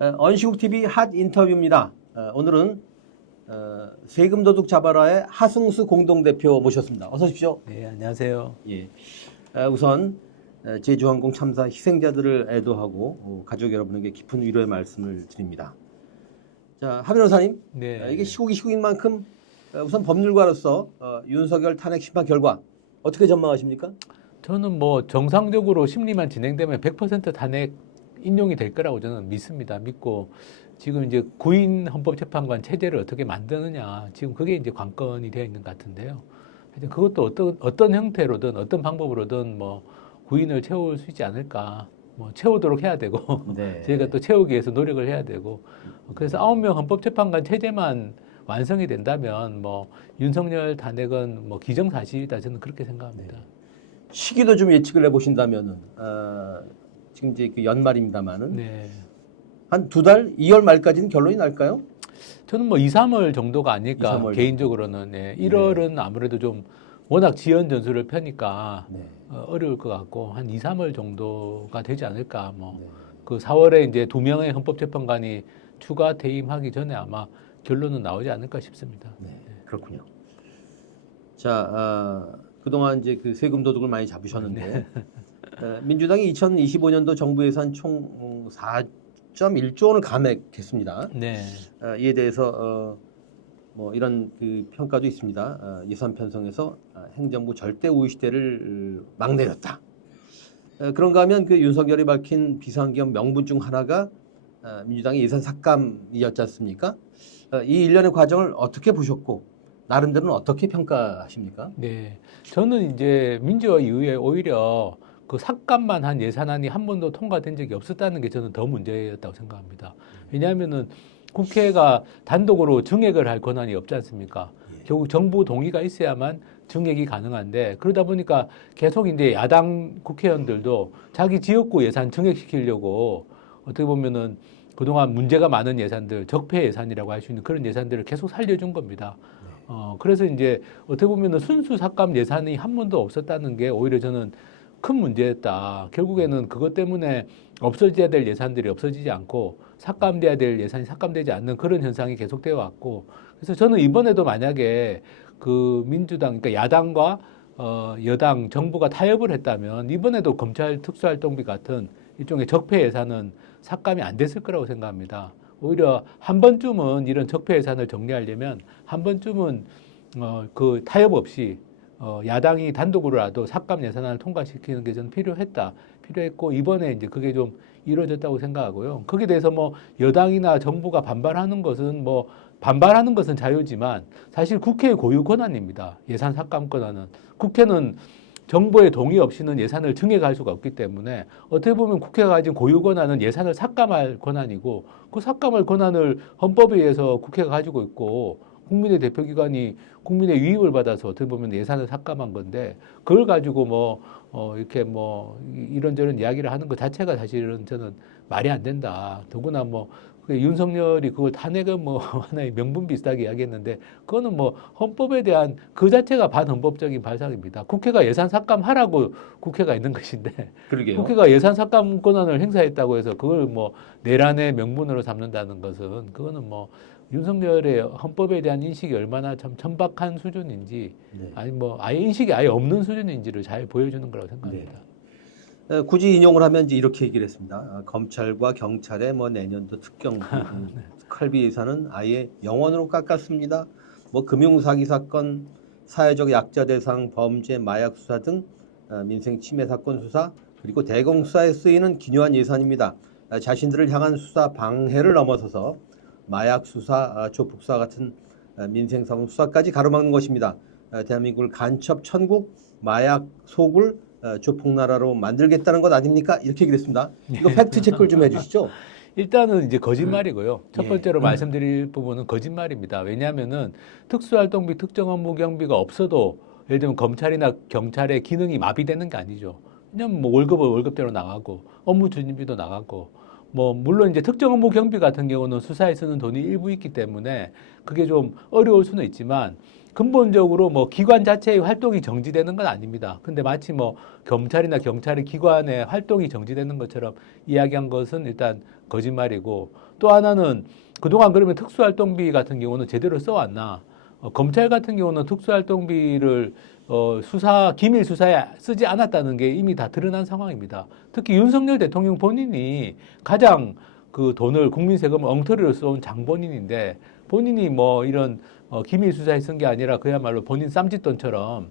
언시국 TV 핫 인터뷰입니다. 오늘은 세금 도둑 잡아라의 하승수 공동대표 모셨습니다. 어서 오십시오. 네, 안녕하세요. 예. 우선 제주항공 참사 희생자들을 애도하고 가족 여러분에게 깊은 위로의 말씀을 드립니다. 자, 하 변호사님, 네. 이게 시국이 시국인 만큼 우선 법률가로서 윤석열 탄핵 심판 결과 어떻게 전망하십니까? 저는 뭐 정상적으로 심리만 진행되면 100% 탄핵 인용이 될 거라고 저는 믿습니다. 믿고 지금 이제 구인 헌법재판관 체제를 어떻게 만드느냐, 지금 그게 이제 관건이 되어 있는 것 같은데요. 하여튼 그것도 어떤 형태로든 어떤 방법으로든 뭐 구인을 채울 수 있지 않을까. 뭐 채우도록 해야 되고 네. 저희가 또 채우기 위해서 노력을 해야 되고, 그래서 9명 헌법재판관 체제만 완성이 된다면 뭐 윤석열 탄핵은 뭐 기정사실이다, 저는 그렇게 생각합니다. 네. 시기도 좀 예측을 해보신다면은 지금 이제 그 연말입니다만은 네. 한 2달, 2월 말까지는 결론이 날까요? 저는 뭐 2, 3월 정도가 아닐까, 2, 3월 개인적으로는. 네. 1월은 아무래도 좀 워낙 지연 전술을 펴니까 네. 어려울 것 같고, 한 2, 3월 정도가 되지 않을까. 뭐 네. 그 4월에 이제 2명의 헌법재판관이 추가 퇴임하기 전에 아마 결론은 나오지 않을까 싶습니다. 네, 그렇군요. 자, 그동안 이제 그 세금 도둑을 많이 잡으셨는데 민주당이 2025년도 정부 예산 총 4.1조 원을 감액했습니다. 네. 이에 대해서 뭐 이런 그 평가도 있습니다. 예산 편성에서 행정부 절대 우위 시대를 막 내렸다. 그런가 하면 그 윤석열이 밝힌 비상기업 명분 중 하나가 민주당의 예산 삭감이었지 않습니까? 이 일련의 과정을 어떻게 보셨고 나름대로는 어떻게 평가하십니까? 네. 저는 이제 민주화 이후에 오히려 그 삭감만 한 예산안이 한 번도 통과된 적이 없었다는 게 저는 더 문제였다고 생각합니다. 왜냐하면은 국회가 단독으로 증액을 할 권한이 없지 않습니까? 결국 정부 동의가 있어야만 증액이 가능한데, 그러다 보니까 계속 이제 야당 국회의원들도 자기 지역구 예산 증액시키려고 어떻게 보면은 그동안 문제가 많은 예산들, 적폐 예산이라고 할 수 있는 그런 예산들을 계속 살려준 겁니다. 그래서 이제 어떻게 보면은 순수 삭감 예산이 한 번도 없었다는 게 오히려 저는 큰 문제였다. 결국에는 그것 때문에 없어져야 될 예산들이 없어지지 않고 삭감돼야 될 예산이 삭감되지 않는 그런 현상이 계속되어 왔고, 그래서 저는 이번에도 만약에 그 민주당, 그러니까 야당과 여당, 정부가 타협을 했다면 이번에도 검찰 특수활동비 같은 일종의 적폐 예산은 삭감이 안 됐을 거라고 생각합니다. 오히려 한 번쯤은 이런 적폐 예산을 정리하려면 한 번쯤은 그 타협 없이 야당이 단독으로라도 삭감 예산안을 통과시키는 게 저는 필요했고, 이번에 이제 그게 좀 이루어졌다고 생각하고요. 거기에 대해서 뭐 여당이나 정부가 반발하는 것은 자유지만 사실 국회의 고유 권한입니다. 예산 삭감 권한은. 국회는 정부의 동의 없이는 예산을 증액할 수가 없기 때문에 어떻게 보면 국회가 가진 고유 권한은 예산을 삭감할 권한이고, 그 삭감할 권한을 헌법에 의해서 국회가 가지고 있고, 국민의 대표기관이 국민의 위임을 받아서 어떻게 보면 예산을 삭감한 건데, 그걸 가지고 이렇게 이런저런 이야기를 하는 것 자체가 사실은 저는 말이 안 된다. 더구나 윤석열이 그걸 탄핵은 하나의 명분 비슷하게 이야기했는데, 그거는 헌법에 대한 그 자체가 반헌법적인 발상입니다. 국회가 예산 삭감하라고 국회가 있는 것인데, 그러게요. 국회가 예산 삭감 권한을 행사했다고 해서 그걸 내란의 명분으로 삼는다는 것은, 그거는 윤석열의 헌법에 대한 인식이 얼마나 참 천박한 수준인지, 네. 아니 아예 인식이 아예 없는 수준인지를 잘 보여주는 거라고 생각합니다. 네. 굳이 인용을 하면 이제 이렇게 얘기를 했습니다. 검찰과 경찰의 내년도 특경 특활비 예산은 아예 0원으로 깎았습니다. 금융사기 사건, 사회적 약자 대상 범죄, 마약 수사 등 민생 침해 사건 수사, 그리고 대공 수사에 쓰이는 기묘한 예산입니다. 자신들을 향한 수사 방해를 넘어서서 마약 수사, 조폭 수사 같은 민생 사건 수사까지 가로막는 것입니다. 대한민국을 간첩 천국, 마약 소굴, 조폭 나라로 만들겠다는 것 아닙니까? 이렇게 얘기를 했습니다. 이거 팩트 체크를 좀 해주시죠. 일단은 이제 거짓말이고요. 첫 예. 번째로 말씀드릴 부분은 거짓말입니다. 왜냐하면은 특수활동비, 특정업무경비가 없어도 예를 들면 검찰이나 경찰의 기능이 마비되는 게 아니죠. 왜냐면 월급은 월급대로 나가고 업무 추진비도 나가고, 물론 이제 특정 업무 경비 같은 경우는 수사에 쓰는 돈이 일부 있기 때문에 그게 좀 어려울 수는 있지만, 근본적으로 기관 자체의 활동이 정지되는 건 아닙니다. 근데 마치 검찰이나 경찰의 기관의 활동이 정지되는 것처럼 이야기한 것은 일단 거짓말이고, 또 하나는 그동안 그러면 특수활동비 같은 경우는 제대로 써왔나? 검찰 같은 경우는 특수활동비를 기밀 수사에 쓰지 않았다는 게 이미 다 드러난 상황입니다. 특히 윤석열 대통령 본인이 가장 그 돈을 국민 세금을 엉터리로 쏜 장본인인데 본인이 뭐 이런 기밀 수사에 쓴 게 아니라 그야말로 본인 쌈짓돈처럼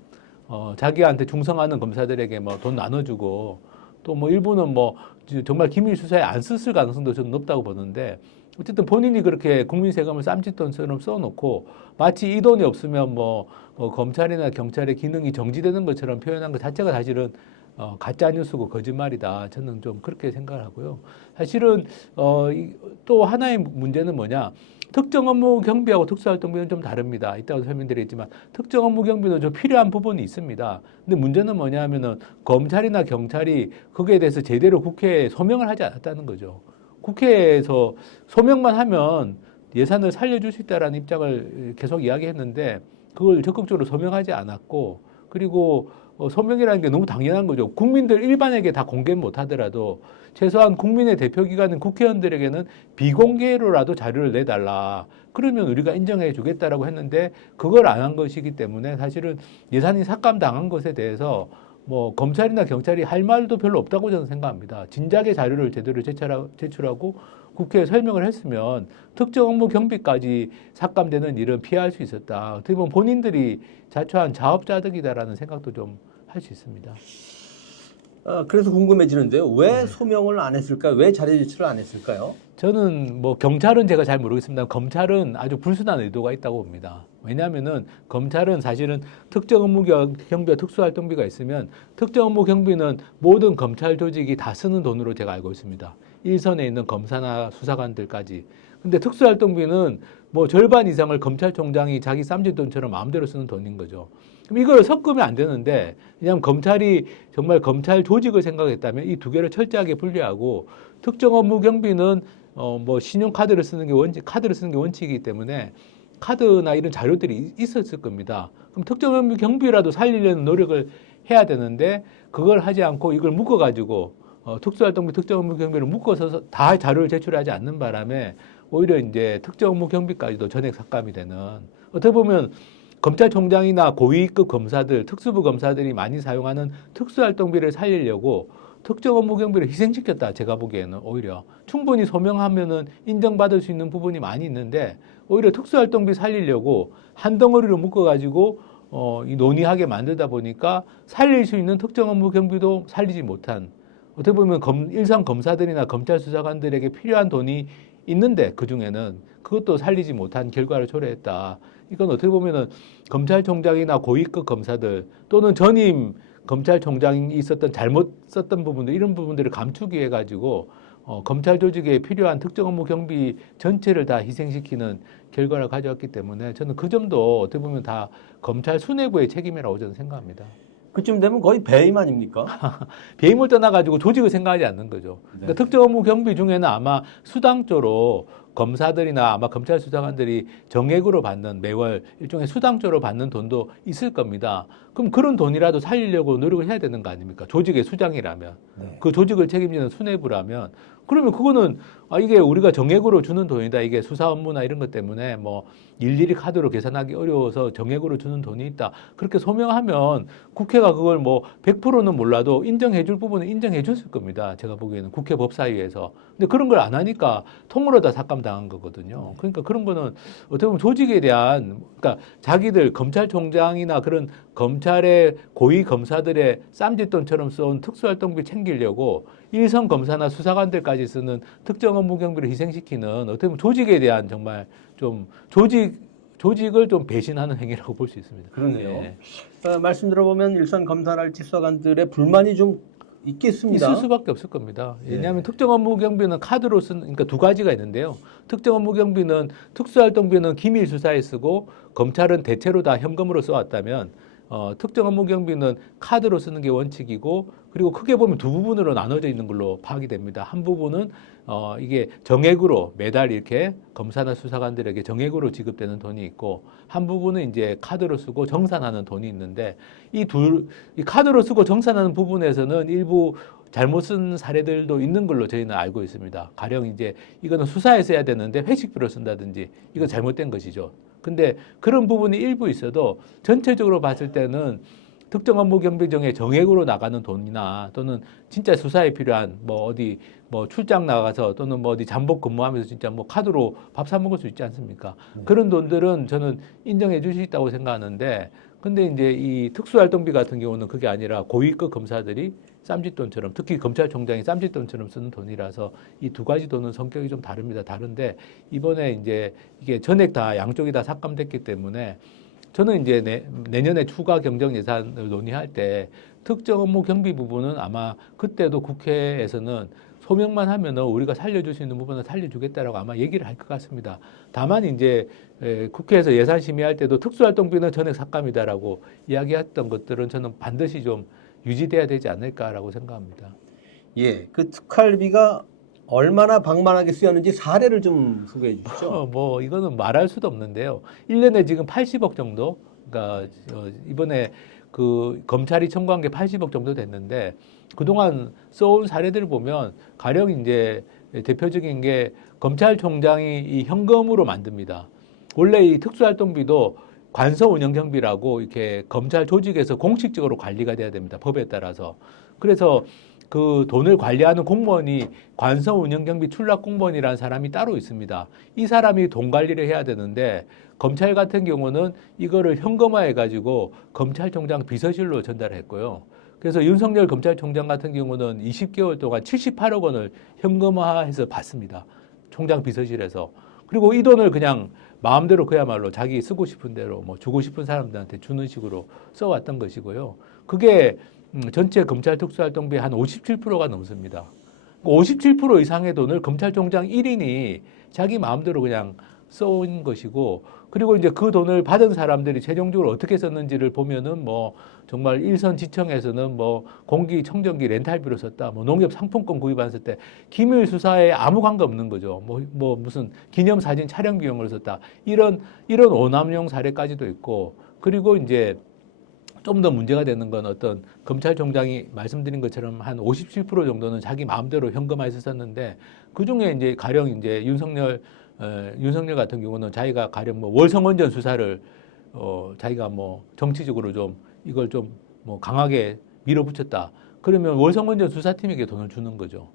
자기한테 충성하는 검사들에게 뭐 돈 나눠주고 또 뭐 일부는 뭐 정말 기밀 수사에 안 썼을 가능성도 저는 높다고 보는데 어쨌든 본인이 그렇게 국민 세금을 쌈짓돈처럼 써놓고 마치 이 돈이 없으면 뭐 검찰이나 경찰의 기능이 정지되는 것처럼 표현한 것 자체가 사실은 가짜 뉴스고 거짓말이다. 저는 좀 그렇게 생각을 하고요. 사실은 또 하나의 문제는 뭐냐? 특정 업무 경비하고 특수활동비는 좀 다릅니다. 이따가 설명드리겠지만 특정 업무 경비도 좀 필요한 부분이 있습니다. 근데 문제는 뭐냐 하면은 검찰이나 경찰이 거기에 대해서 제대로 국회에 소명을 하지 않았다는 거죠. 국회에서 소명만 하면 예산을 살려줄 수 있다라는 입장을 계속 이야기했는데 그걸 적극적으로 소명하지 않았고 그리고 소명이라는 게 너무 당연한 거죠. 국민들 일반에게 다 공개 못 하더라도 최소한 국민의 대표기관인 국회의원들에게는 비공개로라도 자료를 내달라. 그러면 우리가 인정해 주겠다라고 했는데 그걸 안 한 것이기 때문에 사실은 예산이 삭감당한 것에 대해서 뭐 검찰이나 경찰이 할 말도 별로 없다고 저는 생각합니다. 진작에 자료를 제대로 제출하고 국회에 설명을 했으면 특정 업무 경비까지 삭감되는 일은 피할 수 있었다. 어떻게 보면 본인들이 자초한 자업자득이다라는 생각도 좀 할 수 있습니다. 그래서 궁금해지는데요. 왜 소명을 안 했을까요? 왜 자료 제출을 안 했을까요? 저는 뭐 경찰은 제가 잘 모르겠습니다. 검찰은 아주 불순한 의도가 있다고 봅니다. 왜냐하면은 검찰은 사실은 특정 업무 경비와 특수활동비가 있으면 특정 업무 경비는 모든 검찰 조직이 다 쓰는 돈으로 제가 알고 있습니다. 일선에 있는 검사나 수사관들까지. 근데 특수활동비는 뭐 절반 이상을 검찰총장이 자기 쌈짓돈처럼 마음대로 쓰는 돈인 거죠. 그럼 이걸 섞으면 안 되는데, 왜냐하면 검찰이 정말 검찰 조직을 생각했다면 이 두 개를 철저하게 분리하고 특정 업무 경비는 뭐 신용카드를 쓰는 게 카드를 쓰는 게 원칙이기 때문에 카드나 이런 자료들이 있었을 겁니다. 그럼 특정 업무 경비라도 살리려는 노력을 해야 되는데 그걸 하지 않고 이걸 묶어가지고 특수활동비, 특정 업무 경비를 묶어서 다 자료를 제출하지 않는 바람에 오히려 이제 특정 업무 경비까지도 전액 삭감이 되는 어떻게 보면 검찰총장이나 고위급 검사들, 특수부 검사들이 많이 사용하는 특수활동비를 살리려고 특정 업무 경비를 희생시켰다. 제가 보기에는 오히려 충분히 소명하면은 인정받을 수 있는 부분이 많이 있는데 오히려 특수활동비 살리려고 한 덩어리로 묶어가지고 이 논의하게 만들다 보니까 살릴 수 있는 특정 업무 경비도 살리지 못한 어떻게 보면 일선 검사들이나 검찰 수사관들에게 필요한 돈이 있는데 그 중에는 그것도 살리지 못한 결과를 초래했다. 이건 어떻게 보면은 검찰총장이나 고위급 검사들 또는 전임 검찰총장이 있었던 잘못 썼던 부분들 이런 부분들을 감추기 위해 가지고 검찰 조직에 필요한 특정 업무 경비 전체를 다 희생시키는 결과를 가져왔기 때문에 저는 그 점도 어떻게 보면 다 검찰 수뇌부의 책임이라고 저는 생각합니다. 그쯤 되면 거의 배임 아닙니까? 배임을 떠나가지고 조직을 생각하지 않는 거죠. 그러니까 특정 업무 경비 중에는 아마 수당조로 검사들이나 아마 검찰 수사관들이 정액으로 받는 매월 일종의 수당조로 받는 돈도 있을 겁니다. 그럼 그런 돈이라도 살리려고 노력을 해야 되는 거 아닙니까? 조직의 수장이라면. 네. 그 조직을 책임지는 수뇌부라면. 그러면 그거는 이게 우리가 정액으로 주는 돈이다. 이게 수사 업무나 이런 것 때문에 뭐 일일이 카드로 계산하기 어려워서 정액으로 주는 돈이 있다. 그렇게 소명하면 국회가 그걸 뭐 100%는 몰라도 인정해 줄 부분은 인정해 줬을 겁니다. 제가 보기에는 국회 법사위에서. 근데 그런 걸 안 하니까 통으로 다 삭감당한 거거든요. 그러니까 그런 거는 어떻게 보면 조직에 대한 그러니까 자기들 검찰총장이나 그런 검찰의 고위 검사들의 쌈짓돈처럼 쏜 특수활동비 챙기려고 일선 검사나 수사관들까지 쓰는 특정 업무 경비를 희생시키는 어떻게 보면 조직에 대한 정말 좀 조직을 좀 배신하는 행위라고 볼 수 있습니다. 그러네요. 네. 말씀 들어보면 일선 검사랄지 수사관들의 불만이 좀 있겠습니다. 있을 수밖에 없을 겁니다. 왜냐하면 네. 특정 업무 경비는 카드로 쓰는, 그러니까 두 가지가 있는데요. 특정 업무 경비는 특수활동비는 기밀 수사에 쓰고 검찰은 대체로 다 현금으로 써왔다면 특정 업무 경비는 카드로 쓰는 게 원칙이고 그리고 크게 보면 두 부분으로 나눠져 있는 걸로 파악이 됩니다. 한 부분은 이게 정액으로 매달 이렇게 검사나 수사관들에게 정액으로 지급되는 돈이 있고 한 부분은 이제 카드로 쓰고 정산하는 돈이 있는데 이 카드로 쓰고 정산하는 부분에서는 일부 잘못 쓴 사례들도 있는 걸로 저희는 알고 있습니다. 가령 이제 이거는 수사에 써야 되는데 회식비로 쓴다든지 이건 잘못된 것이죠. 근데 그런 부분이 일부 있어도 전체적으로 봤을 때는 특정 업무 경비정에 정액으로 나가는 돈이나 또는 진짜 수사에 필요한 뭐 어디 뭐 출장 나가서 또는 뭐 어디 잠복 근무하면서 진짜 뭐 카드로 밥 사 먹을 수 있지 않습니까? 그런 돈들은 저는 인정해 줄 수 있다고 생각하는데 근데 이제 이 특수활동비 같은 경우는 그게 아니라 고위급 검사들이 쌈짓돈처럼 특히 검찰총장이 쌈짓돈처럼 쓰는 돈이라서 이 두 가지 돈은 성격이 좀 다릅니다. 다른데 이번에 이제 이게 전액 다 양쪽이 다 삭감됐기 때문에 저는 이제 내년에 추가 경정 예산을 논의할 때 특정 업무 경비 부분은 아마 그때도 국회에서는 소명만 하면은 우리가 살려줄 수 있는 부분은 살려주겠다라고 아마 얘기를 할 것 같습니다. 다만 이제 국회에서 예산 심의할 때도 특수활동비는 전액 삭감이다라고 이야기했던 것들은 저는 반드시 좀 유지돼야 되지 않을까라고 생각합니다. 예, 그 특활비가 얼마나 방만하게 쓰였는지 사례를 좀 소개해 주시죠. 뭐 이거는 말할 수도 없는데요. 1년에 지금 80억 정도, 그러니까 이번에 그 검찰이 청구한 게 80억 정도 됐는데 그동안 써온 사례들을 보면 가령 이제 대표적인 게 검찰총장이 이 현금으로 만듭니다. 원래 이 특수활동비도 관서 운영 경비라고 이렇게 검찰 조직에서 공식적으로 관리가 돼야 됩니다. 법에 따라서. 그래서 그 돈을 관리하는 공무원이 관서 운영 경비 출납 공무원이라는 사람이 따로 있습니다. 이 사람이 돈 관리를 해야 되는데 검찰 같은 경우는 이거를 현금화해 가지고 검찰총장 비서실로 전달했고요. 그래서 윤석열 검찰총장 같은 경우는 20개월 동안 78억 원을 현금화해서 받습니다. 총장 비서실에서. 그리고 이 돈을 그냥 마음대로 그야말로 자기 쓰고 싶은 대로 뭐 주고 싶은 사람들한테 주는 식으로 써왔던 것이고요. 그게 전체 검찰 특수활동비의 한 57%가 넘습니다. 57% 이상의 돈을 검찰총장 1인이 자기 마음대로 그냥 써온 것이고, 그리고 이제 그 돈을 받은 사람들이 최종적으로 어떻게 썼는지를 보면은 뭐 정말 일선 지청에서는 뭐 공기청정기 렌탈비로 썼다, 뭐 농협 상품권 구입했을 때 기밀 수사에 아무 관계 없는 거죠. 뭐 무슨 기념사진 촬영 비용을 썼다, 이런 오남용 사례까지도 있고, 그리고 이제 좀 더 문제가 되는 건 어떤 검찰총장이 말씀드린 것처럼 한 57% 정도는 자기 마음대로 현금화해서 썼는데 그 중에 이제 가령 이제 윤석열 같은 경우는 자기가 가령 뭐 월성원전 수사를 자기가 뭐 정치적으로 좀 이걸 좀 뭐 강하게 밀어붙였다. 그러면 월성원전 수사팀에게 돈을 주는 거죠.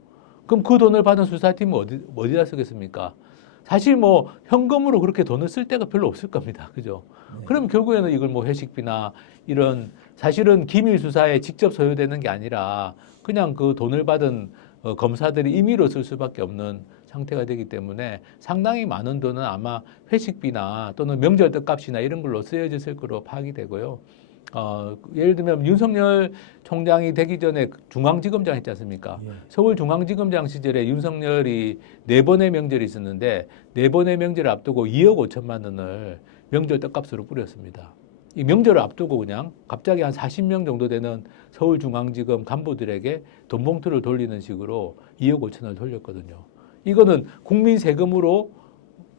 그럼 그 돈을 받은 수사팀은 어디다 쓰겠습니까? 사실 뭐 현금으로 그렇게 돈을 쓸 데가 별로 없을 겁니다. 그죠? 그럼 결국에는 이걸 뭐 회식비나 이런 사실은 기밀 수사에 직접 소요되는 게 아니라 그냥 그 돈을 받은 검사들이 임의로 쓸 수밖에 없는 상태가 되기 때문에 상당히 많은 돈은 아마 회식비나 또는 명절 떡값이나 이런 걸로 쓰여졌을 거로 파악이 되고요. 예를 들면 윤석열 총장이 되기 전에 중앙지검장 했지 않습니까? 예. 서울중앙지검장 시절에 윤석열이 4번의 명절이 있었는데 4번의 명절을 앞두고 2억 5천만 원을 명절 떡값으로 뿌렸습니다. 이 명절을 앞두고 그냥 갑자기 한 40명 정도 되는 서울중앙지검 간부들에게 돈 봉투를 돌리는 식으로 2억 5천을 돌렸거든요. 이거는 국민 세금으로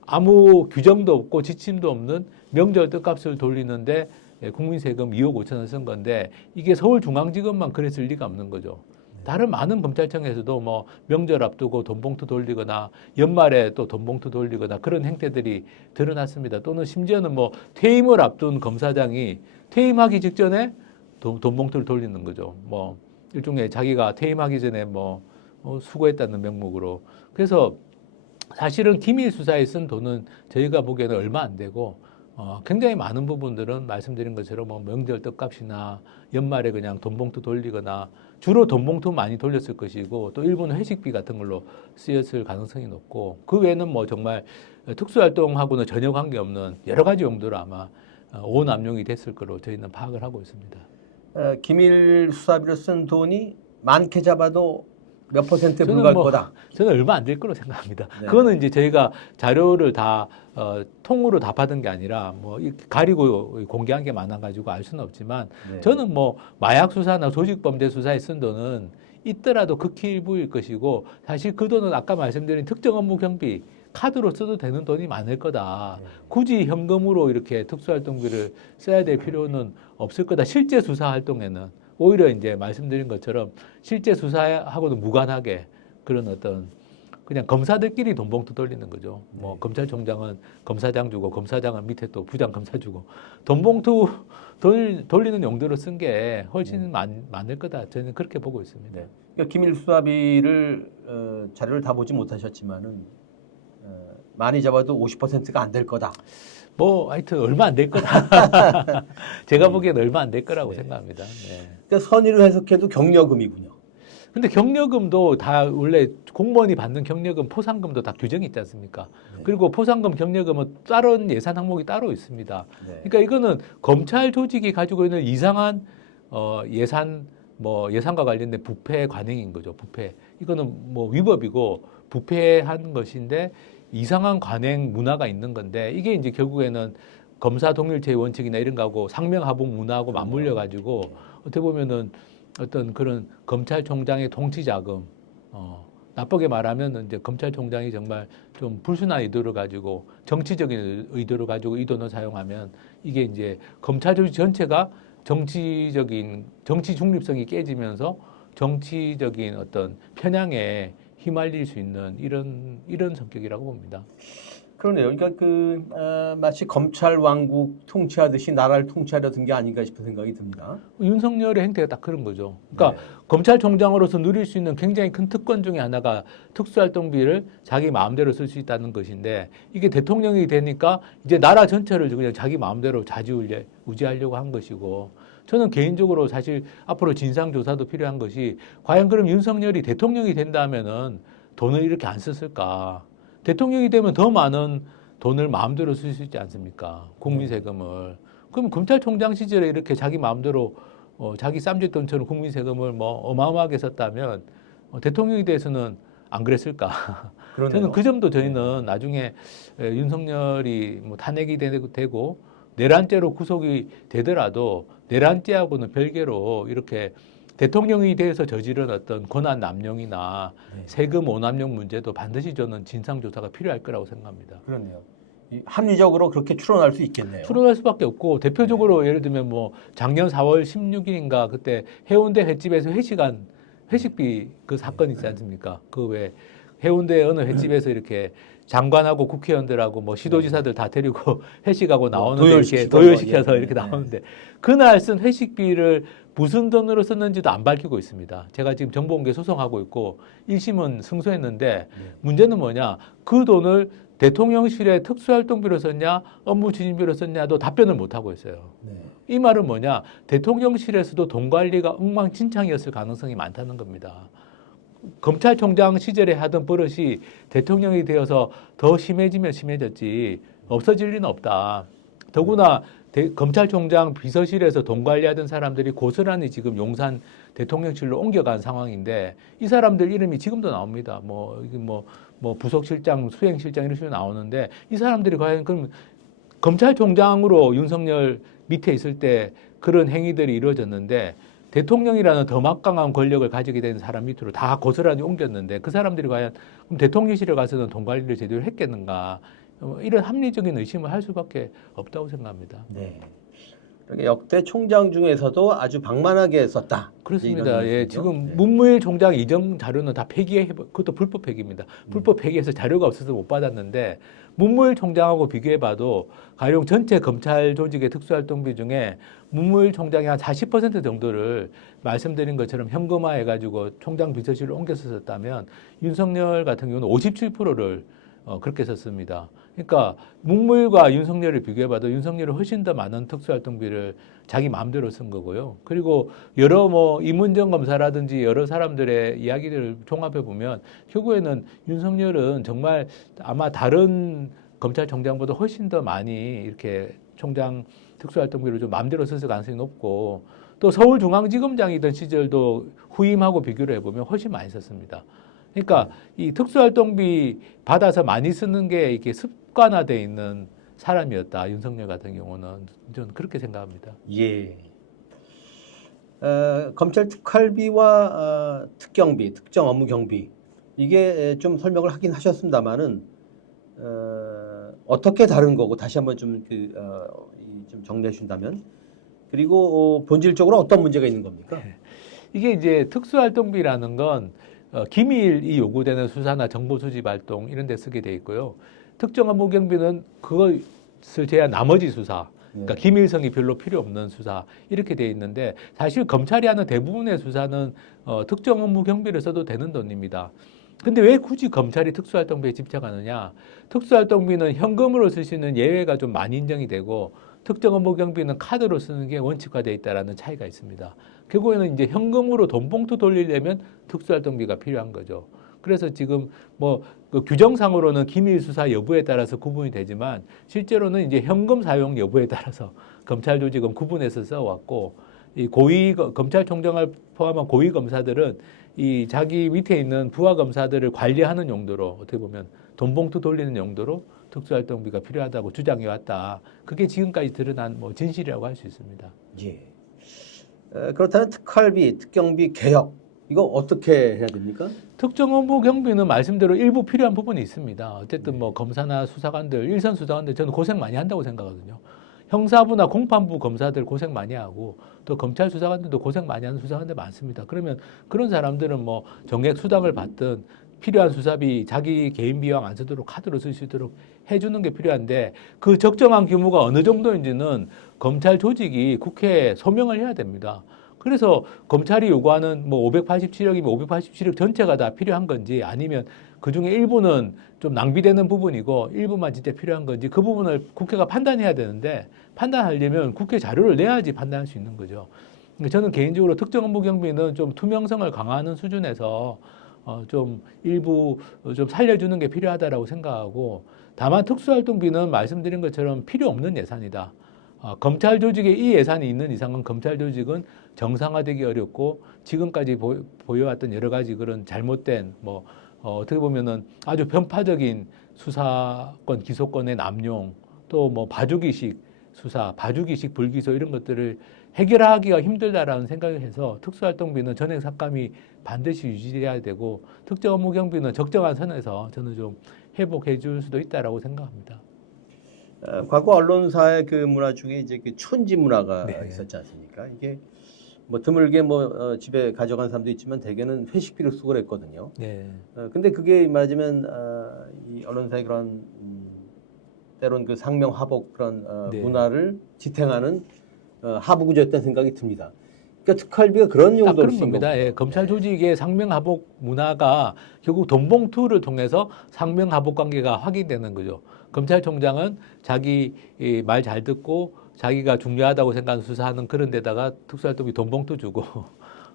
아무 규정도 없고 지침도 없는 명절 떡값을 돌리는데 국민 세금 2억 5천을 쓴 건데 이게 서울중앙지검만 그랬을 리가 없는 거죠. 다른 많은 검찰청에서도 뭐 명절 앞두고 돈 봉투 돌리거나 연말에 또 돈 봉투 돌리거나 그런 행태들이 드러났습니다. 또는 심지어는 뭐 퇴임을 앞둔 검사장이 퇴임하기 직전에 돈 봉투를 돌리는 거죠. 뭐 일종의 자기가 퇴임하기 전에 뭐 수고했다는 명목으로. 그래서 사실은 기밀 수사에 쓴 돈은 저희가 보기에는 얼마 안 되고 굉장히 많은 부분들은 말씀드린 것처럼 뭐 명절 떡값이나 연말에 그냥 돈 봉투 돌리거나 주로 돈 봉투 많이 돌렸을 것이고 또 일부는 회식비 같은 걸로 쓰였을 가능성이 높고 그 외에는 뭐 정말 특수활동하고는 전혀 관계없는 여러 가지 용도로 아마 오남용이 됐을 거로 저희는 파악을 하고 있습니다. 기밀 수사비로 쓴 돈이 많게 잡아도 몇 퍼센트에 불과할 거다. 저는 얼마 안 될 거로 생각합니다. 네. 그거는 이제 저희가 자료를 다 통으로 다 받은 게 아니라 뭐 가리고 공개한 게 많아가지고 알 수는 없지만 네. 저는 뭐 마약 수사나 조직범죄 수사에 쓴 돈은 있더라도 극히 일부일 것이고 사실 그 돈은 아까 말씀드린 특정 업무 경비 카드로 써도 되는 돈이 많을 거다. 굳이 현금으로 이렇게 특수활동비를 써야 될 필요는 없을 거다. 실제 수사 활동에는 오히려 이제 말씀드린 것처럼 실제 수사하고도 무관하게 그런 어떤 그냥 검사들끼리 돈봉투 돌리는 거죠. 뭐 검찰총장은 검사장 주고 검사장은 밑에 또 부장 검사 주고 돈봉투 돌리는 용도로 쓴 게 훨씬 많을 거다. 저는 그렇게 보고 있습니다. 네. 그러니까 기밀 수사비를 자료를 다 보지 못하셨지만은 많이 잡아도 50%가 안 될 거다. 뭐 하여튼 얼마 안 될 거다. 제가 보기에는 얼마 안 될 거라고 네. 생각합니다. 네. 그러니까 선의를 해석해도 경력금이군요. 근데 경력금도 다 원래 공무원이 받는 경력금, 포상금도 다 규정이 있지 않습니까? 네. 그리고 포상금, 경력금은 다른 예산 항목이 따로 있습니다. 네. 그러니까 이거는 검찰 조직이 가지고 있는 이상한 예산, 뭐 예산과 관련된 부패 관행인 거죠. 부패. 이거는 뭐 위법이고 부패한 것인데 이상한 관행 문화가 있는 건데 이게 이제 결국에는 검사 동일체의 원칙이나 이런 거하고 상명하복 문화하고 맞물려 가지고 어떻게 보면은 어떤 그런 검찰총장의 통치 자금, 나쁘게 말하면 이제 검찰총장이 정말 좀 불순한 의도를 가지고 정치적인 의도를 가지고 이 돈을 사용하면 이게 이제 검찰 조직 전체가 정치 중립성이 깨지면서 정치적인 어떤 편향에 휘말릴 수 있는 이런 성격이라고 봅니다. 그러네요. 그러니까 마치 검찰 왕국 통치하듯이 나라를 통치하려던 게 아닌가 싶은 생각이 듭니다. 윤석열의 행태가 딱 그런 거죠. 그러니까 네. 검찰총장으로서 누릴 수 있는 굉장히 큰 특권 중에 하나가 특수활동비를 자기 마음대로 쓸 수 있다는 것인데 이게 대통령이 되니까 이제 나라 전체를 그냥 자기 마음대로 좌지우지하려고 한 것이고 저는 개인적으로 사실 앞으로 진상조사도 필요한 것이 과연 그럼 윤석열이 대통령이 된다면은 돈을 이렇게 안 썼을까? 대통령이 되면 더 많은 돈을 마음대로 쓸 수 있지 않습니까? 국민 세금을. 그럼 검찰총장 시절에 이렇게 자기 마음대로 자기 쌈짓돈처럼 국민 세금을 뭐 어마어마하게 썼다면 대통령에 대해서는 안 그랬을까? 그러네요. 저는 그 점도 저희는 나중에 윤석열이 뭐 탄핵이 되고 내란죄로 구속이 되더라도 내란죄하고는 별개로 이렇게 대통령이 대해서 저지른 어떤 권한 남용이나 네. 세금 오남용 문제도 반드시 저는 진상조사가 필요할 거라고 생각합니다. 그렇네요. 합리적으로 그렇게 추론할 수 있겠네요. 추론할 수밖에 없고 대표적으로 예를 들면 뭐 작년 4월 16일인가 그때 해운대 횟집에서 회식비 그 사건 있지 않습니까? 그 왜 해운대 어느 횟집에서 이렇게 장관하고 국회의원들하고 뭐 시도지사들 다 데리고 회식하고 나오는데 이렇게 도열시켜서 뭐, 이렇게 나오는데 그날 쓴 회식비를 무슨 돈으로 썼는지도 안 밝히고 있습니다. 제가 지금 정보공개 소송하고 있고 1심은 승소했는데 문제는 뭐냐? 그 돈을 대통령실에 특수활동비로 썼냐, 업무 추진비로 썼냐도 답변을 못 하고 있어요. 네. 이 말은 뭐냐? 대통령실에서도 돈 관리가 엉망진창이었을 가능성이 많다는 겁니다. 검찰총장 시절에 하던 버릇이 대통령이 되어서 더 심해지면 심해졌지 없어질 리는 없다. 더구나 검찰총장 비서실에서 돈 관리하던 사람들이 고스란히 지금 용산 대통령실로 옮겨간 상황인데 이 사람들 이름이 지금도 나옵니다. 뭐 부속실장, 수행실장 이런 식으로 나오는데 이 사람들이 과연 그럼 검찰총장으로 윤석열 밑에 있을 때 그런 행위들이 이루어졌는데 대통령이라는 더 막강한 권력을 가지게 된 사람 밑으로 다 고스란히 옮겼는데 그 사람들이 과연 그럼 대통령실에 가서는 돈 관리를 제대로 했겠는가 이런 합리적인 의심을 할 수밖에 없다고 생각합니다. 네. 그러니까 역대 총장 중에서도 아주 방만하게 썼다. 그렇습니다. 예, 지금 네. 문무일 총장 이전 자료는 다 폐기해, 그것도 불법 폐기입니다. 불법 폐기해서 자료가 없어서 못 받았는데 문무일 총장하고 비교해봐도 가령 전체 검찰 조직의 특수활동비 중에 문무일 총장이 한 40% 정도를 말씀드린 것처럼 현금화해가지고 총장 비서실을 옮겨서 썼다면 윤석열 같은 경우는 57%를 그렇게 썼습니다. 그러니까 문무일과 윤석열을 비교해봐도 윤석열이 훨씬 더 많은 특수활동비를 자기 마음대로 쓴 거고요. 그리고 여러 뭐 이문정 검사라든지 여러 사람들의 이야기들을 종합해 보면 결국에는 윤석열은 정말 아마 다른 검찰총장보다 훨씬 더 많이 이렇게 총장 특수활동비를 좀 마음대로 썼을 가능성이 높고 또 서울중앙지검장이던 시절도 후임하고 비교를 해보면 훨씬 많이 썼습니다. 그러니까 이 특수활동비 받아서 많이 쓰는 게 이게 습관화되어 있는 사람이었다. 윤석열 같은 경우는 저는 그렇게 생각합니다. 예. 검찰 특활비와 특경비, 특정 업무 경비 이게 좀 설명을 하긴 하셨습니다만은 어떻게 다른 거고 다시 한번 좀 좀 정리해 주신다면 그리고 본질적으로 어떤 문제가 있는 겁니까? 이게 이제 특수활동비라는 건 기밀이 요구되는 수사나 정보 수집 활동 이런 데 쓰게 돼 있고요. 특정 업무 경비는 그것을 제한 나머지 수사, 그러니까 기밀성이 별로 필요 없는 수사 이렇게 돼 있는데 사실 검찰이 하는 대부분의 수사는 특정 업무 경비를 써도 되는 돈입니다. 근데 왜 굳이 검찰이 특수활동비에 집착하느냐? 특수활동비는 현금으로 쓸 수 있는 예외가 좀 많이 인정이 되고 특정 업무 경비는 카드로 쓰는 게 원칙화되어 있다라는 차이가 있습니다. 결국에는 이제 현금으로 돈봉투 돌리려면 특수활동비가 필요한 거죠. 그래서 지금 그 규정상으로는 기밀 수사 여부에 따라서 구분이 되지만 실제로는 이제 현금 사용 여부에 따라서 검찰 조직은 구분해서 써왔고 이 검찰총장을 포함한 고위 검사들은 이 자기 밑에 있는 부하 검사들을 관리하는 용도로 어떻게 보면 돈봉투 돌리는 용도로 특수활동비가 필요하다고 주장해 왔다. 그게 지금까지 드러난 진실이라고 할 수 있습니다. 예. 그렇다면 특활비, 특경비 개혁 이거 어떻게 해야 됩니까? 특정 업무 경비는 말씀대로 일부 필요한 부분이 있습니다. 어쨌든 검사나 수사관들, 일선 수사관들 저는 고생 많이 한다고 생각하거든요. 형사부나 공판부 검사들 고생 많이 하고 또 검찰 수사관들도 고생 많이 하는 수사관들 많습니다. 그러면 그런 사람들은 정액 수당을 받든 필요한 수사비 자기 개인 비용 안 쓰도록 카드로 쓸 수 있도록 해주는 게 필요한데 그 적정한 규모가 어느 정도인지는 검찰 조직이 국회에 소명을 해야 됩니다. 그래서 검찰이 요구하는 587억이면 587억 전체가 다 필요한 건지 아니면 그중에 일부는 좀 낭비되는 부분이고 일부만 진짜 필요한 건지 그 부분을 국회가 판단해야 되는데 판단하려면 국회 자료를 내야지 판단할 수 있는 거죠. 저는 개인적으로 특정 업무 경비는 좀 투명성을 강화하는 수준에서 좀 일부 좀 살려주는 게 필요하다라고 생각하고 다만 특수활동비는 말씀드린 것처럼 필요 없는 예산이다. 검찰 조직에 이 예산이 있는 이상은 검찰 조직은 정상화되기 어렵고 지금까지 보여왔던 여러 가지 그런 잘못된 어떻게 보면은 아주 편파적인 수사권 기소권의 남용 또 봐주기식 수사, 봐주기식 불기소 이런 것들을 해결하기가 힘들다라는 생각을 해서 특수활동비는 전액 삭감이 반드시 유지돼야 되고 특정 업무 경비는 적정한 선에서 저는 좀 회복해 줄 수도 있다라고 생각합니다. 과거 언론사의 그 문화 중에 이제 그 촌지 문화가 있었지 않습니까? 이게 드물게 집에 가져간 사람도 있지만 대개는 회식비로 쓰고 그랬거든요. 네. 근데 그게 말하자면 이 언론사의 그런 때론 그 상명하복 그런 문화를 지탱하는 하부 구조였다는 생각이 듭니다. 그러니까 특활비가 그런 용도로 그런 쓴 겁니다. 예, 검찰 조직의 상명하복 문화가 결국 돈봉투를 통해서 상명하복 관계가 확인되는 거죠. 검찰총장은 자기 말 잘 듣고 자기가 중요하다고 생각하는 수사하는 그런 데다가 특수활동비 돈봉투 주고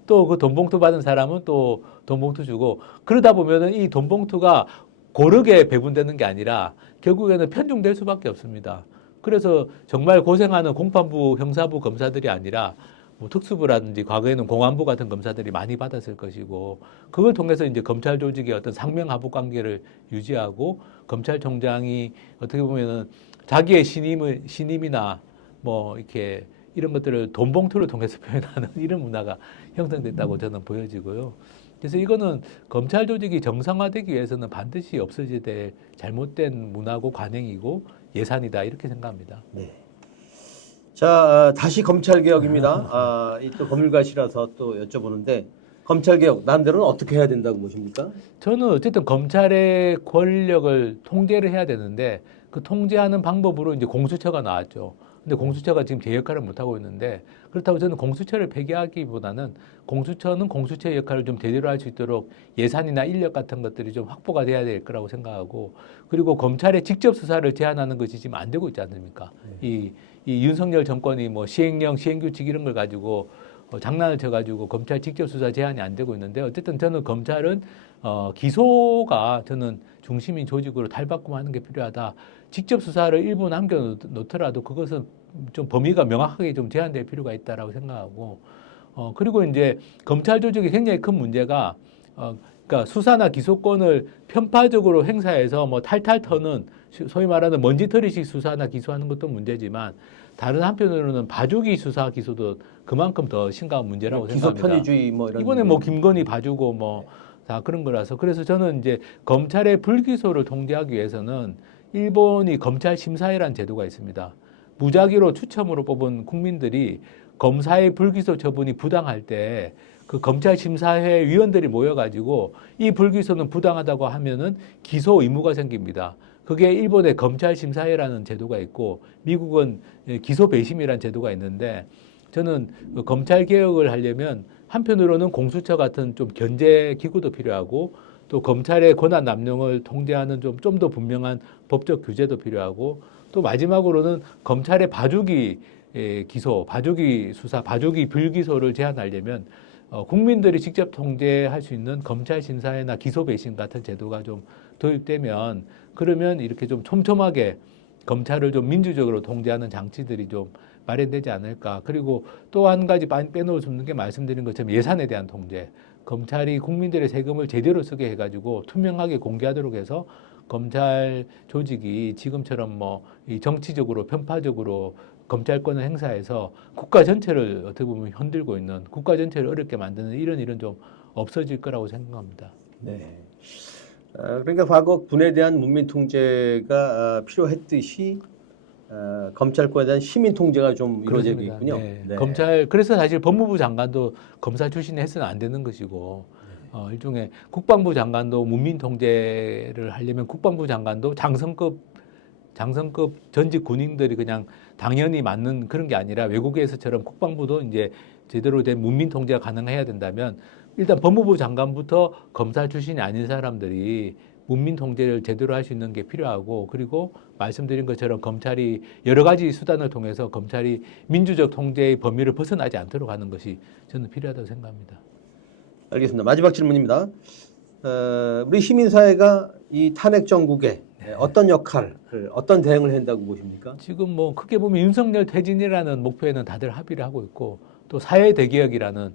또 그 돈봉투 받은 사람은 또 돈봉투 주고 그러다 보면은 이 돈봉투가 고르게 배분되는 게 아니라 결국에는 편중될 수밖에 없습니다. 그래서 정말 고생하는 공판부, 형사부 검사들이 아니라 특수부라든지 과거에는 공안부 같은 검사들이 많이 받았을 것이고 그걸 통해서 이제 검찰 조직의 어떤 상명하복 관계를 유지하고 검찰총장이 어떻게 보면은 자기의 신임이나 이렇게 이런 것들을 돈봉투를 통해서 표현하는 이런 문화가 형성됐다고 저는 보여지고요. 그래서 이거는 검찰 조직이 정상화되기 위해서는 반드시 없어져야 될 잘못된 문화고 관행이고 예산이다 이렇게 생각합니다. 네. 자, 다시 검찰 개혁입니다. 또 법률가시라서 또 여쭤보는데 검찰 개혁 남대로는 어떻게 해야 된다고 보십니까? 저는 어쨌든 검찰의 권력을 통제를 해야 되는데 그 통제하는 방법으로 이제 공수처가 나왔죠. 근데 공수처가 지금 제 역할을 못 하고 있는데 그렇다고 저는 공수처를 폐기하기보다는 공수처는 공수처의 역할을 좀 제대로 할 수 있도록 예산이나 인력 같은 것들이 좀 확보가 돼야 될 거라고 생각하고 그리고 검찰의 직접 수사를 제한하는 것이 지금 안 되고 있지 않습니까? 이 윤석열 정권이 시행령, 시행규칙 이런 걸 가지고 장난을 쳐가지고 검찰 직접 수사 제한이 안 되고 있는데 어쨌든 저는 검찰은 기소가 저는 중심인 조직으로 탈바꿈하는 게 필요하다. 직접 수사를 일부 남겨놓더라도 그것은 좀 범위가 명확하게 좀 제한될 필요가 있다라고 생각하고 그리고 이제 검찰 조직의 굉장히 큰 문제가 그러니까 수사나 기소권을 편파적으로 행사해서 탈탈 터는 소위 말하는 먼지털이식 수사나 기소하는 것도 문제지만 다른 한편으로는 봐주기 수사 기소도 그만큼 더 심각한 문제라고 기소 생각합니다. 편의주의 이런 이번에 김건희 봐주고 다 그런 거라서 그래서 저는 이제 검찰의 불기소를 통제하기 위해서는 일본이 검찰 심사위라는 제도가 있습니다. 무작위로 추첨으로 뽑은 국민들이 검사의 불기소 처분이 부당할 때 그 검찰 심사회 위원들이 모여가지고 이 불기소는 부당하다고 하면은 기소 의무가 생깁니다. 그게 일본의 검찰 심사회라는 제도가 있고 미국은 기소 배심이라는 제도가 있는데 저는 검찰 개혁을 하려면 한편으로는 공수처 같은 좀 견제 기구도 필요하고 또 검찰의 권한 남용을 통제하는 좀 더 분명한 법적 규제도 필요하고 또 마지막으로는 검찰의 봐주기 기소, 봐주기 수사, 봐주기 불기소를 제한하려면 국민들이 직접 통제할 수 있는 검찰 심사회나 기소 배심 같은 제도가 좀 도입되면 그러면 이렇게 좀 촘촘하게 검찰을 좀 민주적으로 통제하는 장치들이 좀 마련되지 않을까. 그리고 또 한 가지 빼놓을 수 없는 게 말씀드린 것처럼 예산에 대한 통제. 검찰이 국민들의 세금을 제대로 쓰게 해가지고 투명하게 공개하도록 해서 검찰 조직이 지금처럼 뭐 이 정치적으로 편파적으로 검찰권을 행사해서 국가 전체를 어떻게 보면 흔들고 있는 국가 전체를 어렵게 만드는 이런 일은 좀 없어질 거라고 생각합니다. 네. 그러니까 과거 군에 대한 문민 통제가 필요했듯이 검찰권에 대한 시민 통제가 좀 이루어지겠군요. 네. 네. 검찰 그래서 사실 법무부 장관도 검사 출신이 해서는 안 되는 것이고 일종의 국방부 장관도 문민 통제를 하려면 국방부 장관도 장성급 전직 군인들이 그냥 당연히 맞는 그런 게 아니라 외국에서처럼 국방부도 이제 제대로 된 문민 통제가 가능해야 된다면 일단 법무부 장관부터 검사 출신이 아닌 사람들이 문민 통제를 제대로 할 수 있는 게 필요하고 그리고 말씀드린 것처럼 검찰이 여러 가지 수단을 통해서 검찰이 민주적 통제의 범위를 벗어나지 않도록 하는 것이 저는 필요하다고 생각합니다. 알겠습니다. 마지막 질문입니다. 우리 시민사회가 이 탄핵 정국에 어떤 역할, 어떤 대응을 한다고 보십니까? 지금 뭐 크게 보면 윤석열 퇴진이라는 목표에는 다들 합의를 하고 있고 또 사회 대개혁이라는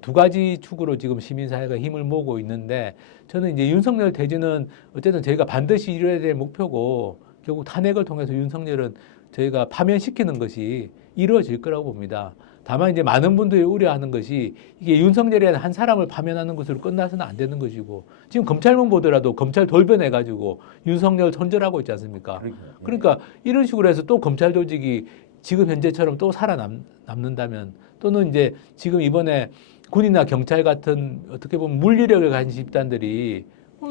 두 가지 축으로 지금 시민사회가 힘을 모으고 있는데 저는 이제 윤석열 퇴진은 어쨌든 저희가 반드시 이뤄야 될 목표고 결국 탄핵을 통해서 윤석열은 저희가 파면시키는 것이 이루어질 거라고 봅니다. 다만 이제 많은 분들이 우려하는 것이 이게 윤석열이라는 한 사람을 파면하는 것으로 끝나서는 안 되는 것이고 지금 검찰만 보더라도 검찰 돌변해가지고 윤석열 손절하고 있지 않습니까? 그러니까 이런 식으로 해서 또 검찰 조직이 지금 현재처럼 또 살아남는다면 또는 이제 지금 이번에 군이나 경찰 같은 어떻게 보면 물리력을 가진 집단들이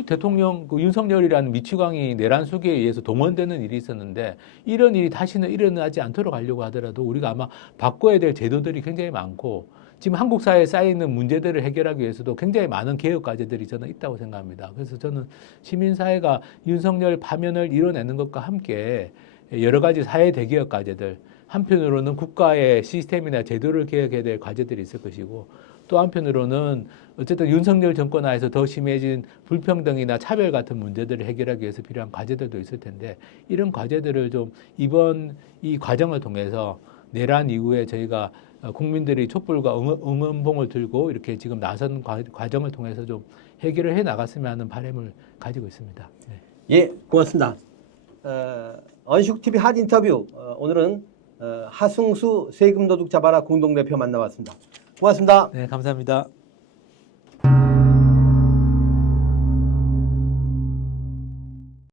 대통령 그 윤석열이라는 미치광이 내란 수계에 의해서 동원되는 일이 있었는데 이런 일이 다시는 일어나지 않도록 하려고 하더라도 우리가 아마 바꿔야 될 제도들이 굉장히 많고 지금 한국 사회에 쌓여 있는 문제들을 해결하기 위해서도 굉장히 많은 개혁 과제들이 저는 있다고 생각합니다. 그래서 저는 시민사회가 윤석열 파면을 이뤄내는 것과 함께 여러 가지 사회 대개혁 과제들 한편으로는 국가의 시스템이나 제도를 개혁해야 될 과제들이 있을 것이고 또 한편으로는 어쨌든 윤석열 정권 하에서 더 심해진 불평등이나 차별 같은 문제들을 해결하기 위해서 필요한 과제들도 있을 텐데 이런 과제들을 좀 이번 이 과정을 통해서 내란 이후에 저희가 국민들이 촛불과 응원봉을 들고 이렇게 지금 나선 과정을 통해서 좀 해결을 해 나갔으면 하는 바람을 가지고 있습니다. 네. 예, 고맙습니다. 언식TV 핫 인터뷰 오늘은 하승수 세금도둑 잡아라 공동대표 만나봤습니다. 고맙습니다. 네, 감사합니다.